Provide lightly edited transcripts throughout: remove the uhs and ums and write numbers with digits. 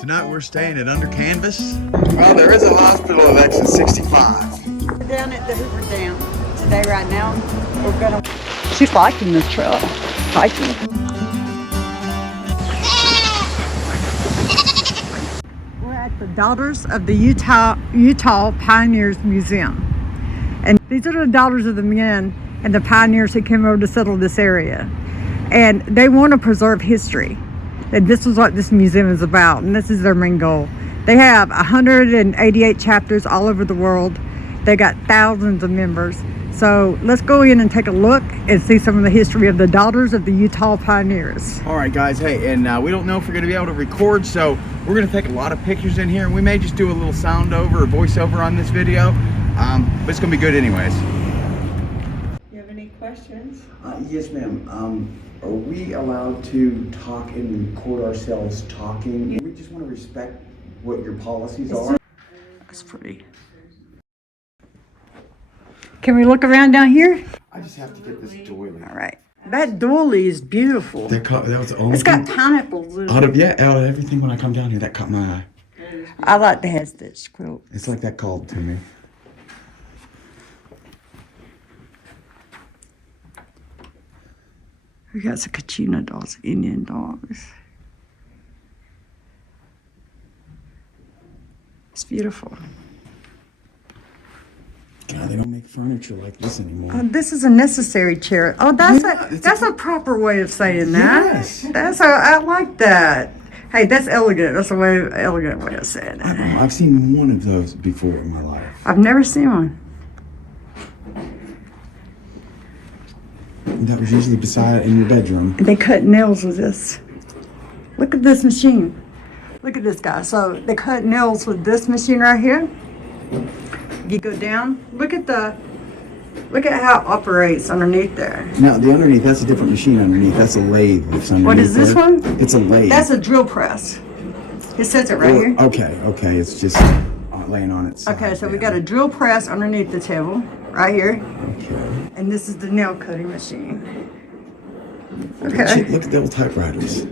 Tonight we're staying at Under Canvas. Well, there is a hospital at exit 65. We're down at the Hoover Dam today right now. We're gonna... She's liking this trail. Hiking. We're at the Daughters of the Utah Pioneers Museum. And these are the daughters of the men and the pioneers who came over to settle this area. And they want to preserve history. And this is what this museum is about, and this is their main goal. They have 188 chapters all over the world. They got thousands of members. So let's go in and take a look and see some of the history of the Daughters of the Utah Pioneers. All right, guys. Hey, and we don't know if we're going to be able to record, so we're going to take a lot of pictures in here, and we may just do a little sound over or voiceover on this video, but it's going to be good anyways. You have any questions? Yes, ma'am. Are we allowed to talk and record ourselves talking? We just want to respect what your policies are. That's pretty. Can we look around down here? I just have to get this doily. All right. That doily is beautiful. That was the only It's got pineapples in out it. of everything when I come down here, that caught my eye. I like the Hastings quilt. It's like that called to me. We got some Kachina dolls, Indian dogs. It's beautiful. God, they don't make furniture like this anymore. This is a necessary chair. Oh, that's a proper way of saying that. Yes. I like that. Hey, that's elegant. That's elegant way of saying that. I've seen one of those before in my life. I've never seen one. That was usually beside in your bedroom. They cut nails with this. Look at this machine. Look at this guy. So they cut nails with this machine right here. You go down. Look at how it operates underneath there. Now the underneath, that's a different machine underneath. That's a lathe that's underneath. What is this there. one? It's a lathe. That's a drill press. It says it right here. Okay. It's just laying on its side. Okay, so we got a drill press underneath the table right here. Okay. And this is the nail cutting machine. Shit, Okay. look at the old typewriters.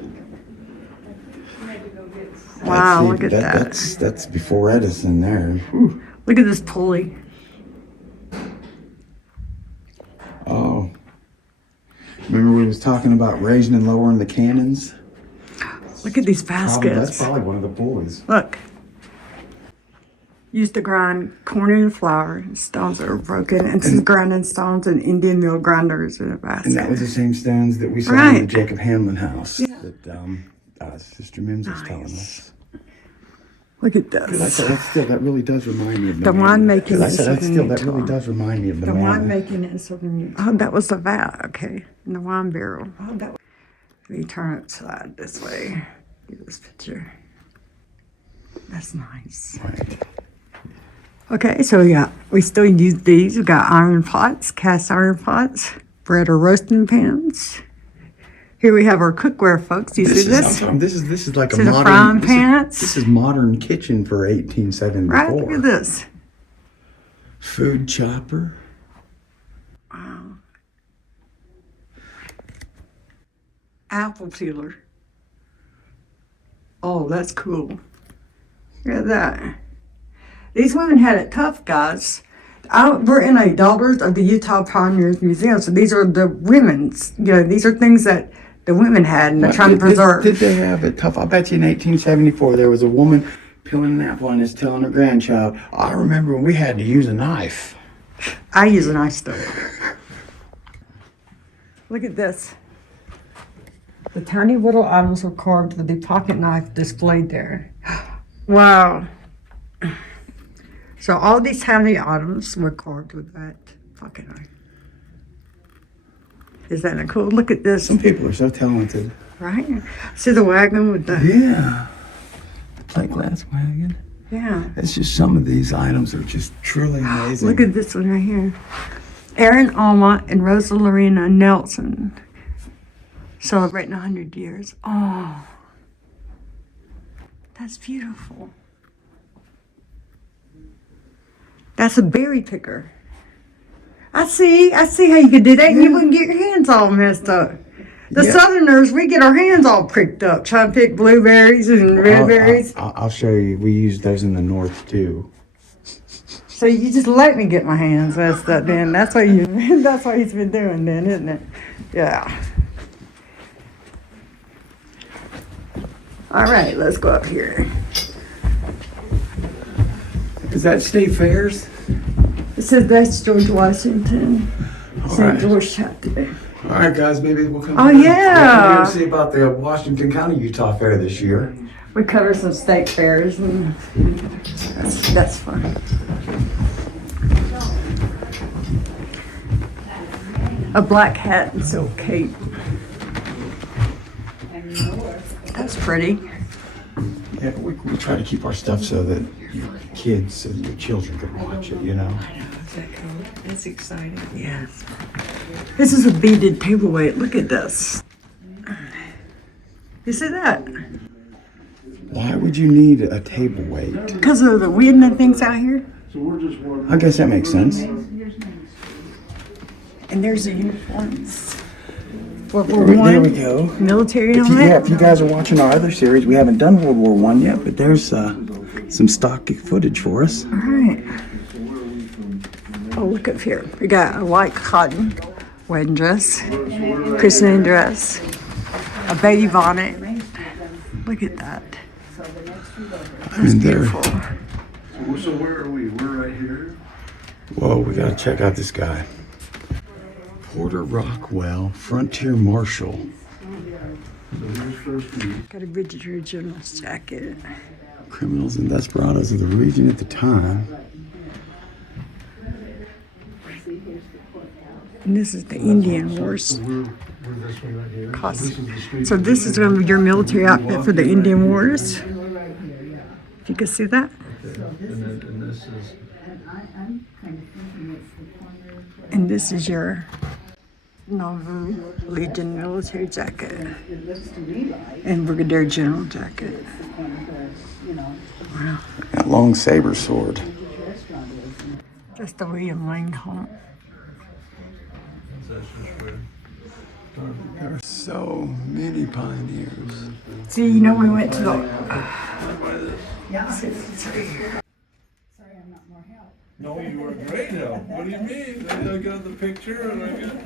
Wow, See, look at that. That's before Edison there. Whew. Look at this pulley. Oh. Remember when he was talking about raising and lowering the cannons? Look at these That's baskets. probably one of the boys. Look. Used to grind corn and flour. Stones that are broken. And this is grinding stones and Indian mill grinders in a basket. And that was the same stones that we saw in Right. the Jacob Hamlin house that Sister Mims was telling us. Look at I this. said, that really does remind me of The winemaking I is said, Southern that Utah. really does remind me of the The man. winemaking in Southern Utah. Oh, that was the vat. Okay. And the wine barrel. Oh, that was... Let me turn it side this way. Get this picture. That's nice. Right. Okay, so we still use these. We got iron pots, cast iron pots, bread or roasting pans. Here we have our cookware, folks. You see this? This is like See a the modern. frying pans? This is modern kitchen for 1874. Right, look at this. Food chopper. Wow. Apple peeler. Oh, that's cool. Look at that. These women had it tough, guys. We're in a Daughters of the Utah Pioneers Museum, so these are the women's. These are things that the women had and they're trying to preserve. Did they have it tough? I bet you in 1874 there was a woman peeling an apple and is telling her grandchild, I remember when we had to use a knife. I use a knife still. Look at this. The tiny little items were carved with the pocket knife displayed there. Wow. So all these tiny items were carved with that pocket knife. Is that not cool? Look at this. Some people are so talented. Right? See the wagon with the... Yeah. The plate glass wagon. Yeah. It's just some of these items are just truly amazing. Look at this one right here. Aaron Alma and Rosa Lorena Nelson celebrating 100 years. Oh, that's beautiful. That's a berry picker. I see how you could do that and you wouldn't get your hands all messed up. The Yeah. Southerners, we get our hands all pricked up trying to pick blueberries and red berries. I'll show you. We use those in the north too. So you just let me get my hands messed up then. That's what you that's what he's been doing then, isn't it? Yeah. All right, let's go up here. Is that State Fairs? It says that's George Washington. St. right. George chapter. All right, guys. Maybe we'll come. Oh, back. yeah. We'll see about the Washington County Utah Fair this year. We cover some state fairs and that's fun. A black hat and silk cape. That's pretty. Yeah, we try to keep our stuff so that your kids and your children can watch it. You know. That's exciting. Yes. This is a beaded tableweight. Look at this. You see that? Why would you need a table weight? Because of the wind and things out here. I guess that makes sense. And there's the uniforms. World War I. There we go. Military If on you, it. yeah, if you guys are watching our other series, we haven't done World War I yet, but there's some stock footage for us. All right. Oh, look up here. We got a white cotton wedding dress, christening dress, a baby bonnet. Look at that. I mean, there. So where are we? We're right here. Whoa, we gotta check out this guy. Porter Rockwell, Frontier Marshal. Got a Brigadier General's jacket. Criminals and desperados of the region at the time. And this is the Indian Wars We're this one right here. costume. So this is going to be your military outfit for the Indian Wars. If you can see that. And this is And this is your Nauvoo Legion military jacket and Brigadier General jacket. Wow. That long saber sword. That's the William Langholm. There are so many pioneers. See, you know, we went to the. no, you were great help. What do you mean? I got the picture and I got.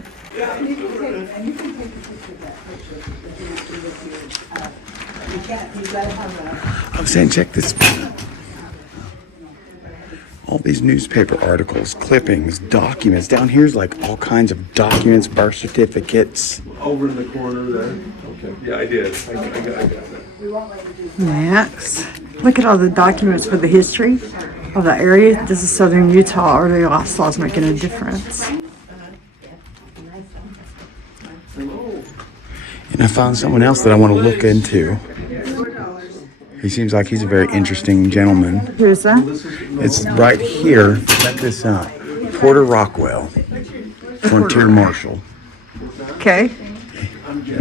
I was saying, check this. All these newspaper articles, clippings, documents. Down here's like all kinds of documents, birth certificates. Over in the corner there. Okay. Yeah, I did. I got that. Max. Look at all the documents for the history of the area. This is southern Utah. Early lost laws making a difference. And I found someone else that I want to look into. He seems like he's a very interesting gentleman. Who is that? It's right here. Check this out. Porter Rockwell, Frontier Marshal. Okay.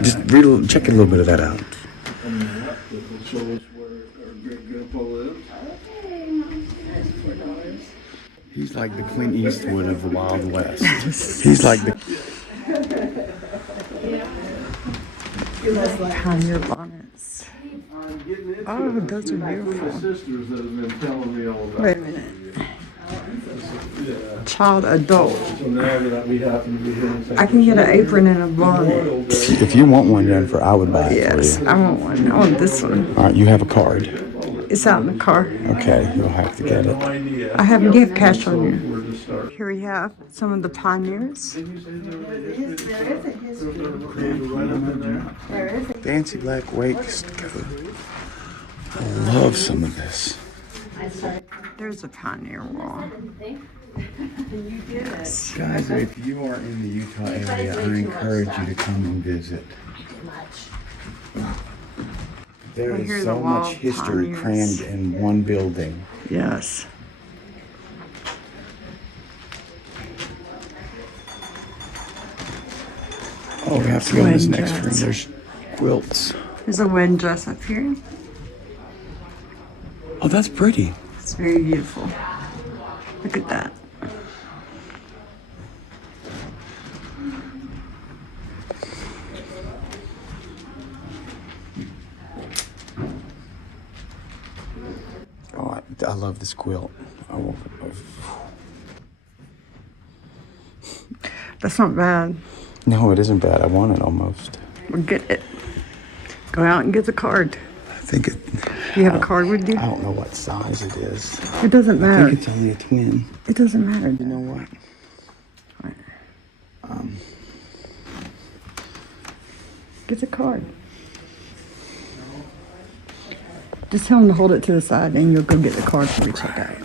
Just read, check a little bit of that out. Show us where our great grandpa lived. He's like the Clint Eastwood of the Wild West. He's like the. Pioneer bonnets. Oh, those are My beautiful. sisters that have been telling me all about Wait it. a minute. Yeah. Child, adult. So now that we happen to be here in I can get an apron and a bonnet. If you want one, Jennifer, I would buy it Yes, for you. I want one. I want this one. All right, you have a card. It's out in the car. Okay, you'll have to get no it. idea. I have gift cash on you. Where to start. Here we have some of the pioneers. Fancy black waistcoat. I love some of this. There's a pioneer wall. Yes. Guys, if you are in the Utah area, I encourage you to come and visit. There Well, is here's so the wall much of history pioneers. crammed in one building. Yes. Oh, we have to go in this next room. Windows. There's quilts. There's a wedding dress up here. Oh, that's pretty. It's very beautiful. Look at that. Oh, I love this quilt. Oh, That's not bad. no, it isn't bad. I want it almost. We'll get it. Go out and get the card. I think it. Do you have a card with you? I don't know what size it is. It doesn't I matter. think it's only a twin. It doesn't matter. You know what? Get the card. Just tell him to hold it to the side and you'll go get the card for the checkout.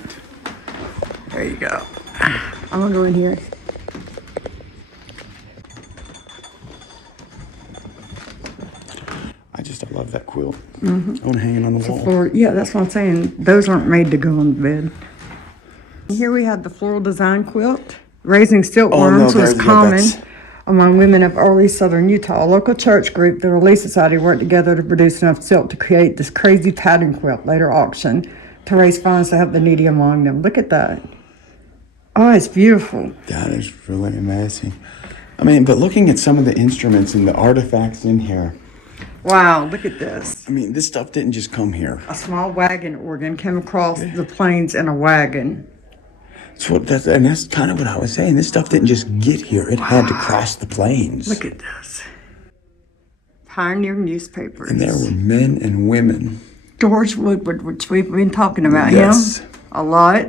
There you go. I'm gonna go in here. I love that quilt. I want to hang it on the wall. Floor, yeah, that's what I'm saying. Those aren't made to go on the bed. Here we have the floral design quilt. Raising silkworms was common among women of early southern Utah. A local church group, the Relief Society, worked together to produce enough silk to create this crazy pattern quilt, later auctioned, to raise funds to help the needy among them. Look at that. Oh, it's beautiful. That is really amazing. I mean, but looking at some of the instruments and the artifacts in here, Wow, look at this. I mean, this stuff didn't just come here. A small wagon organ came across the plains in a wagon. And that's kind of what I was saying. This stuff didn't just get here. It had to cross the plains. Look at this. Pioneer newspapers. And there were men and women. George Woodward, which we've been talking about Yes. him a lot.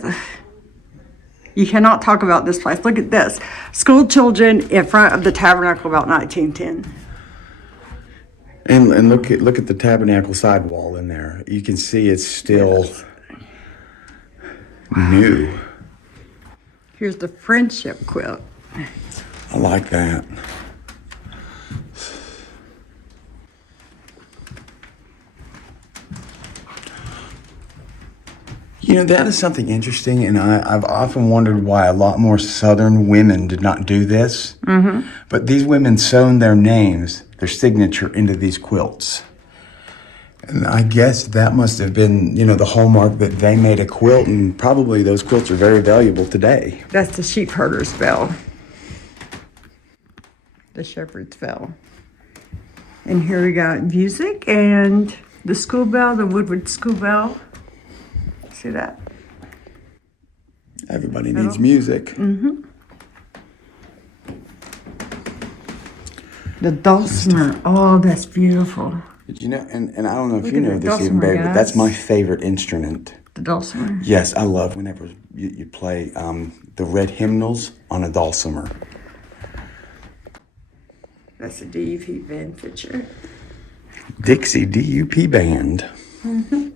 You cannot talk about this place. Look at this. School children in front of the tabernacle about 1910. And look at the tabernacle sidewall in there. You can see it's still new. Here's the friendship quilt. I like that. You know, that is something interesting, and I've often wondered why a lot more Southern women did not do this. Mm-hmm. But these women sewn their names, their signature, into these quilts. And I guess that must have been, the hallmark that they made a quilt, and probably those quilts are very valuable today. That's the sheep herder's bell. The shepherd's bell. And here we got music and the school bell, the Woodward school bell. See that? Everybody needs music. Mm-hmm. The dulcimer. Oh, that's beautiful. Did you know, and I don't know if Look you at know the this even, dulcimer, babe, but that's guys. my favorite instrument. The dulcimer. Yes, I love whenever you play the red hymnals on a dulcimer. That's a DUP band picture. Dixie DUP Band. Mm-hmm.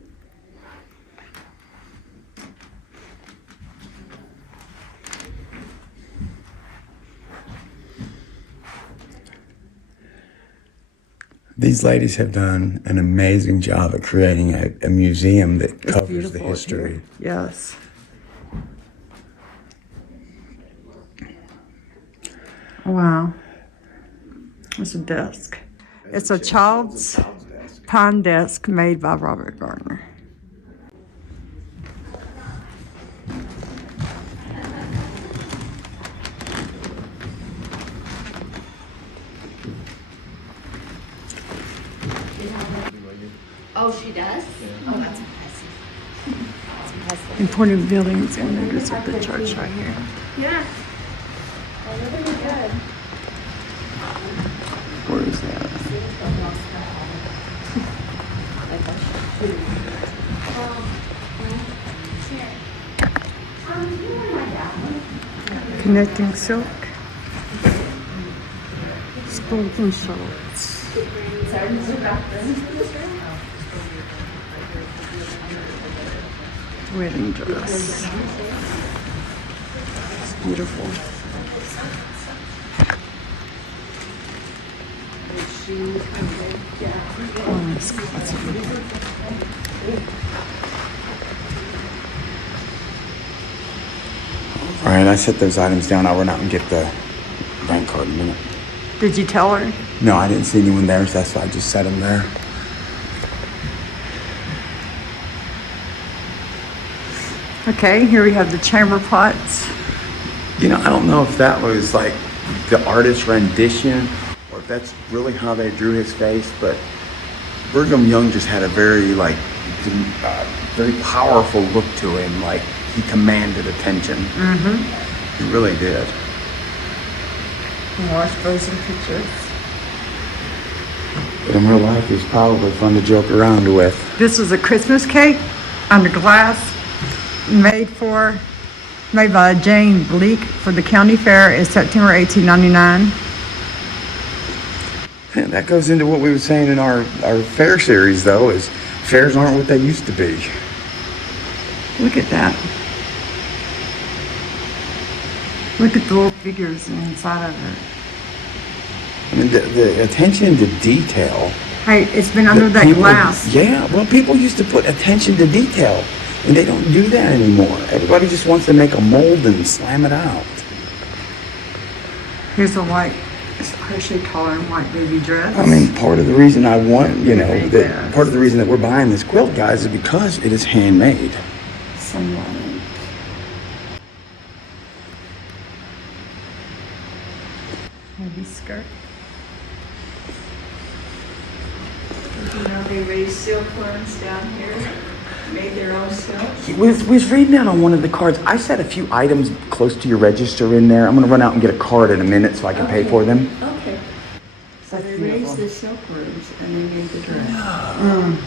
These ladies have done an amazing job at creating a museum that It's covers beautiful the history. here. Yes. Wow. It's a desk. It's a child's pine desk made by Robert Gardner. Oh, she does? Oh, that's impressive. That's impressive. Important buildings and leaders of the church right here. Yeah. Oh, they're really good. Where is that? Connecting silk. Schools and shorts. Wedding dress. It's beautiful. Oh, it's costly. All right, I set those items down. I'll run out and get the bank card in a minute. Did you tell her? No, I didn't see anyone there, so that's why I just set them there. Okay, here we have the chamber pots. I don't know if that was like the artist's rendition or if that's really how they drew his face, but Brigham Young just had a very very powerful look to him, like he commanded attention. He really did. Wash frozen pictures. But in real life, he's probably fun to joke around with. This was a Christmas cake under glass, made by Jane Bleak for the county fair in September 1899. And that goes into what we were saying in our fair series, though, is fairs aren't what they used to be. Look at that. Look at the little figures inside of it. I mean, the attention to detail. Hey, it's been under that people- glass. Yeah, well, people used to put attention to detail, and they don't do that anymore. Everybody just wants to make a mold and slam it out. Here's a white crochet collar and white baby dress. I mean, part of the reason I want, Yes. part of the reason that we're buying this quilt, guys, is because it is handmade. Sunlight. Maybe skirt. You know, they raised silkworms down here, made their own silk. We was reading that on one of the cards. I set a few items close to your register in there. I'm going to run out and get a card in a minute so I can pay for them. Okay. So they raised the silkworms and they made the dress.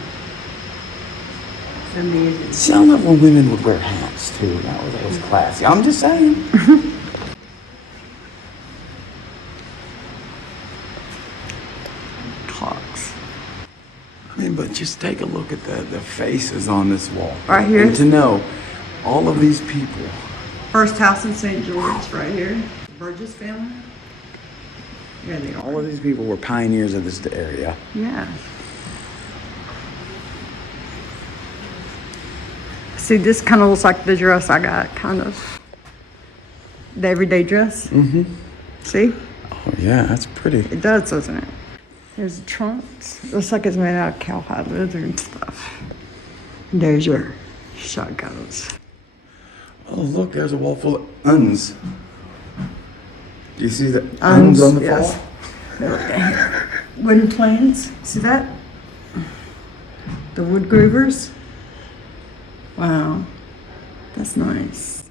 It's amazing. See, I love when women would wear hats, too. That was classy. I'm just saying. Clocks. I mean, but just take a look at the faces on this wall. Right here? And to know all of these people. First house in St. George, right here. Burgess family. Yeah, they All are. of these people were pioneers of this area. Yeah. See, this kind of looks like the dress I got, kind of. The everyday dress. Mm-hmm. See? Oh, yeah, that's pretty. It does, doesn't it? There's the trunks. Looks like it's made out of cowhide leather and stuff. And there's your shotguns. Oh, look, there's a wall full of uns. Do you see the uns on the yes. wall? They're right down here. Wooden planes. See that? The wood groovers. Wow. That's nice.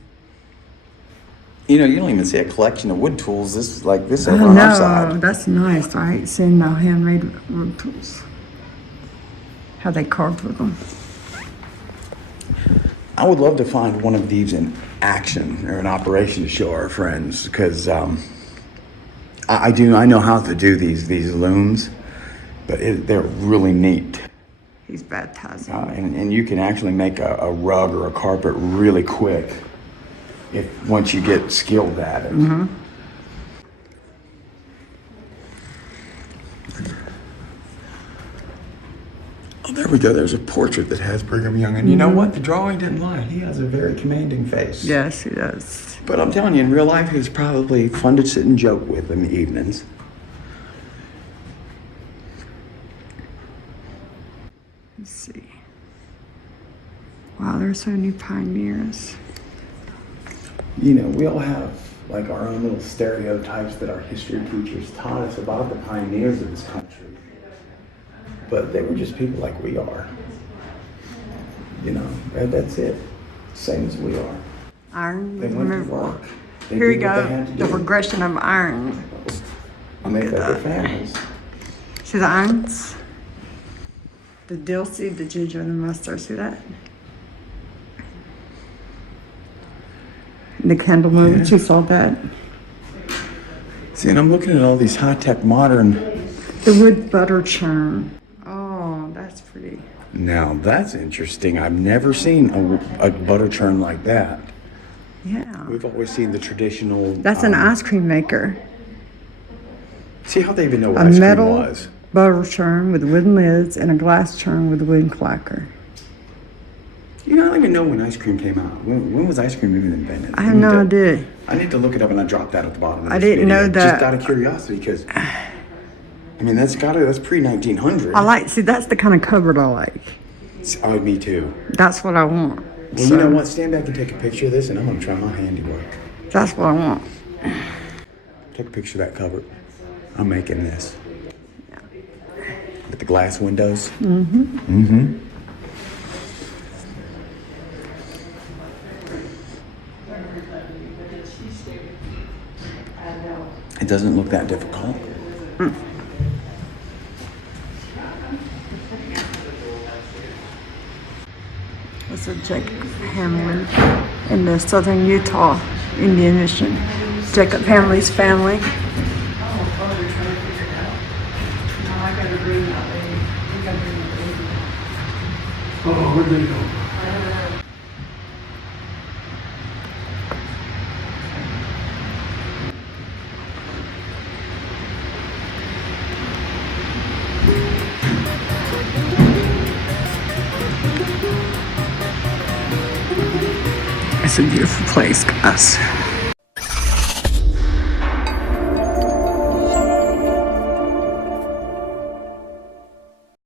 You know, you don't even see a collection of wood tools this over I on our know. side. That's nice, right? Seeing the handmade wood tools. How they carved with them. I would love to find one of these in action or in operation to show our friends, because I know how to do these looms, but they're really neat. He's baptizing. And you can actually make a rug or a carpet really quick once you get skilled at it. Mm-hmm. Oh, there we go. There's a portrait that has Brigham Young. And you know what? The drawing didn't lie. He has a very commanding face. Yes, he does. But I'm telling you, in real life, he was probably fun to sit and joke with in the evenings. Let's see. Wow, there's so many pioneers. You know, we all have like our own little stereotypes that our history teachers taught us about the pioneers of this country. But they were just people like we are. You know, and that's it. Same as we are. Iron. They went to work. They Here we did what go. they had to The do. progression of iron. And they fed their families. See the irons? The dill seed, the ginger, and the mustard. See that? And the candle movement. You saw that? See, and I'm looking at all these high-tech modern. The wood butter churn. Oh, that's pretty. Now that's interesting. I've never seen a butter churn like that. Yeah. We've always seen the traditional. That's an ice cream maker. See how they even know what A ice cream metal was. butter churn with wooden lids and a glass churn with a wooden clacker. You know, I don't even know when ice cream came out. When was ice cream even invented? I have no idea. I need to look it up, and I dropped that at the bottom of this I didn't video, know that. just out of curiosity, because I mean that's pre-1900. I like, see, that's the kind of cupboard I like. Oh, me too. That's what I want. Well, you know what? Stand back and take a picture of this, and I'm gonna try my handiwork. That's what I want. Take a picture of that cupboard. I'm making this. With the glass windows. Mm-hmm. Mm-hmm. It doesn't look that difficult. That's a Jacob Hamlin in the Southern Utah Indian Mission. Jacob Hamlin's family. Oh, where'd they go? It's a beautiful place, guys.